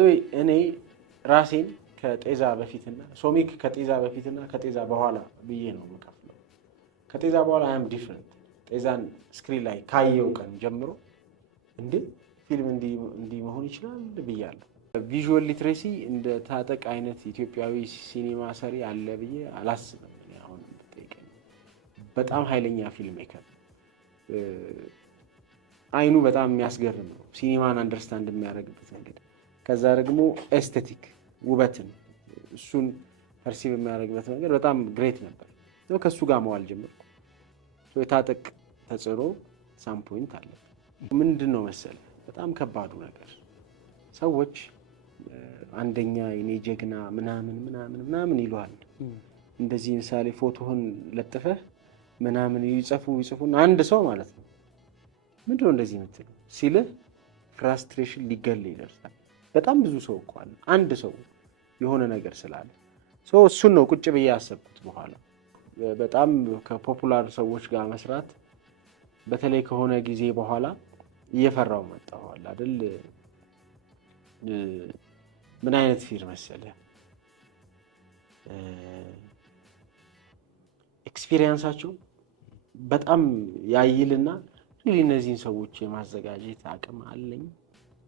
ባይዘይ እኔ ራሴን ከጤዛ በፊትና ሶሚክ ከጤዛ በፊትና ከጤዛ በኋላ ብዬ ነው የምከፍለው። ከጤዛ በኋላ አም ዲፍረንት። ጤዛን ስክሪን ላይ ካየው ቀን ጀምሮ እንዴ ፊልም እንዲህ መሆን ይችላል ብያለሁ። ቪዥዋል ሊትሬሲ እንደ ታጠቅ አይነት ኢትዮጵያዊ ሲኒማ ሰሪ አለ ብዬ አላስብም። አሁን ጠይቀኝ በጣም ኃይለኛ ፊልም ሜከር አይኑ በጣም የሚያስገርም ነው። ሲኒማን አንደርስታንድ የሚያደርግበት መንገድ ከዛ ደግሞ ኤስቴቲክ ውበትን እሱን ፐርሲቭ የሚያደርግበት መንገድ በጣም ግሬት ነበር። ከእሱ ጋር መዋል ጀመርኩ። የታጠቅ ተጽዕኖ ሳም ፖይንት አለ። ምንድን ነው መሰለህ በጣም ከባዱ ነገር ሰዎች አንደኛ የኔ ጀግና ምናምን ይሉሃል። እንደዚህ ምሳሌ ፎቶህን ለጥፈህ ምናምን ይጽፉን አንድ ሰው ማለት ነው ምንድነው እንደዚህ የምትለው ሲልህ ፍራስትሬሽን ሊገል ይደርሳል። በጣም ብዙ ሰው እኮ አለ አንድ ሰው የሆነ ነገር ስላለ እሱን ነው ቁጭ ብዬ ያሰብኩት። በኋላ በጣም ከፖፑላር ሰዎች ጋር መስራት በተለይ ከሆነ ጊዜ በኋላ እየፈራው መጣኋል አይደል። ምን አይነት ፊልም መሰለህ ኤክስፒሪየንሳቸው በጣም ያይልና እነዚህን ሰዎች የማዘጋጀት አቅም አለኝ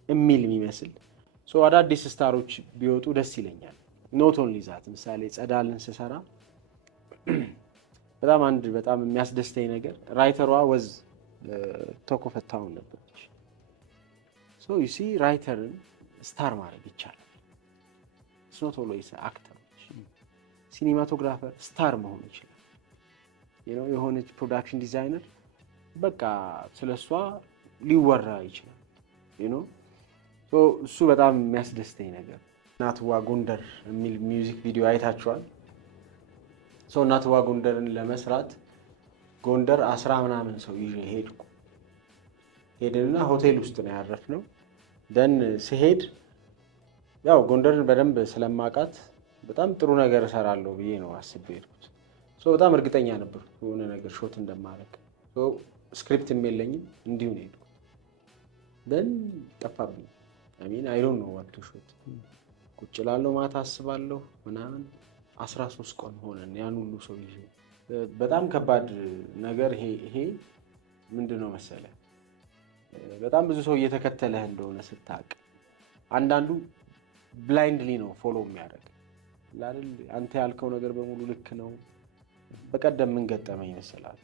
የሚል የሚመስል አዳዲስ ስታሮች ቢወጡ ደስ ይለኛል። ኖት ኦንሊ ዛት ምሳሌ ጸዳልን ስሰራ በጣም የሚያስደስተኝ ነገር ራይተሯ ወዝ ተኮፈታውን ነበረች። ዩ ሲ ራይተርን ስታር ማድረግ ይቻላል። ኖት ኦልዌይስ አክተሮች ሲኒማቶግራፈር ስታር መሆን ይችላል። የሆነች ፕሮዳክሽን ዲዛይነር በቃ ስለሷ ሊወራ ይችላል። እሱ በጣም የሚያስደስተኝ ነገር። እናትዋ ጎንደር የሚል ሚውዚክ ቪዲዮ አይታችኋል? እናትዋ ጎንደርን ለመስራት ጎንደር 10 ምናምን ሰው ይዤ ሄድንና ሆቴል ውስጥ ነው ያረፍነው። ደን ስሄድ ያው ጎንደርን በደንብ ስለማውቃት በጣም ጥሩ ነገር እሰራለሁ ብዬ ነው አስቤ ሄድኩት። በጣም እርግጠኛ ነበር የሆነ ነገር ሾት እንደማደርግ። ስክሪፕትም የለኝም እንዲሁ ነው ሄድኩት። ደን ጠፋብኝ። አይ ዶንት ኖ ዋት ቱ ሾት። ቁጭ እላለሁ ማታ አስባለሁ ምናምን 13 ቀን ሆነን ያን ሁሉ ሰው ይዤ። በጣም ከባድ ነገር ይሄ ምንድነው መሰለህ በጣም ብዙ ሰው እየተከተለህ እንደሆነ ስታውቅ አንዳንዱ ብላይንድሊ ነው ፎሎ የሚያደርግ አይደል። አንተ ያልከው ነገር በሙሉ ልክ ነው። በቀደም ምን ገጠመኝ መሰላል?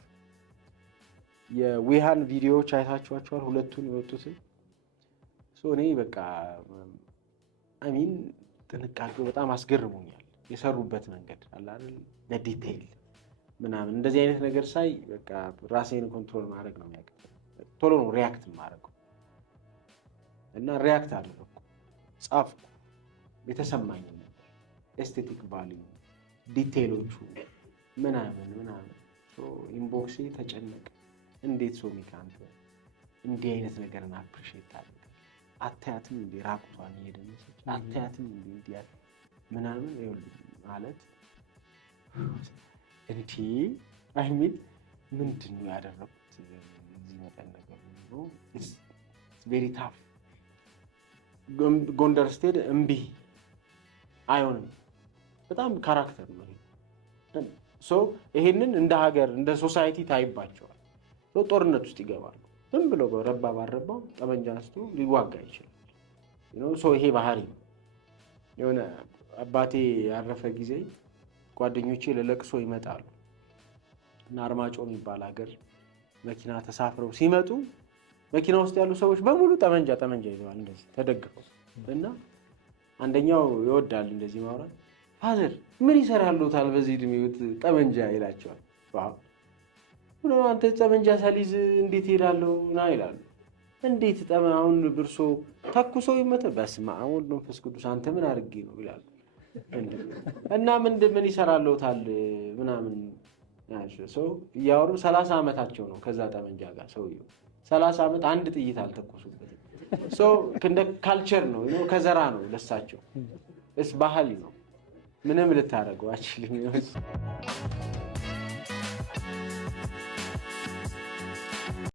የዊሃን ቪዲዮዎች አይታችኋቸዋል? ሁለቱን የወጡትን እኔ በቃ ጥንቃቄው በጣም አስገርሞኛል። የሰሩበት መንገድ አለ አይደል ለዲቴይል ምናምን እንደዚህ አይነት ነገር ሳይ በቃ ራሴን ኮንትሮል ማድረግ ነው የሚያቅተው። ቶሎ ነው ሪያክት ማድረገው እና ሪያክት አደረኩ፣ ጻፍኩ። የተሰማኝ ነበር ኤስቴቲክ ቫልዩ ዲቴይሎቹ ምናምን ኢንቦክሴ ተጨነቀ። እንዴት ሶሚክ አንተ እንዲህ አይነት ነገርን አፕሪሺየት ታደርጋለህ? አታያትም እንዴ ራቁቷን እየደነሰች አታያትም እንዴ እንዲያ ምናምን ይኸውልህ ማለት እንዴ ምንድን ነው ያደረኩት? እዚህ መጠን ነገር ነው። ኢትስ ቬሪ ታፍ። ጎንደር ስቴድ እምቢ አይሆንም። በጣም ካራክተር ነው ይሄንን እንደ ሀገር እንደ ሶሳይቲ ታይባቸዋል። ጦርነት ውስጥ ይገባሉ። ዝም ብሎ በረባ ባረባው ጠመንጃ አንስቶ ሊዋጋ ይችላል። ይሄ ባህሪ ነው። የሆነ አባቴ ያረፈ ጊዜ ጓደኞቼ ለለቅሶ ይመጣሉ እና አርማጮ የሚባል ሀገር መኪና ተሳፍረው ሲመጡ መኪና ውስጥ ያሉ ሰዎች በሙሉ ጠመንጃ ይዘዋል እንደዚህ ተደግፈው እና አንደኛው ይወዳል እንደዚህ ማውራት። ፋዘር ምን ይሰራሉታል በዚህ እድሜዎት ጠመንጃ ይላቸዋል። አንተ ጠመንጃ ሳሊዝ እንዴት ሄዳለሁ ና ይላሉ። እንዴት አሁን ብርሶ ተኩሶ ይመጣ? በስመ አብ ወወልድ ወመንፈስ ቅዱስ አንተ ምን አድርጌ ነው ይላሉ። እና ምን ይሰራሉታል ምናምን እያወሩ 30 ዓመታቸው ነው ከዛ ጠመንጃ ጋር ሰውየው 30 ዓመት አንድ ጥይት አልተኮሱበትም። እንደ ካልቸር ነው ከዘራ ነው ለሳቸው ባህል ነው። ምንም ልታደርገው አችልም።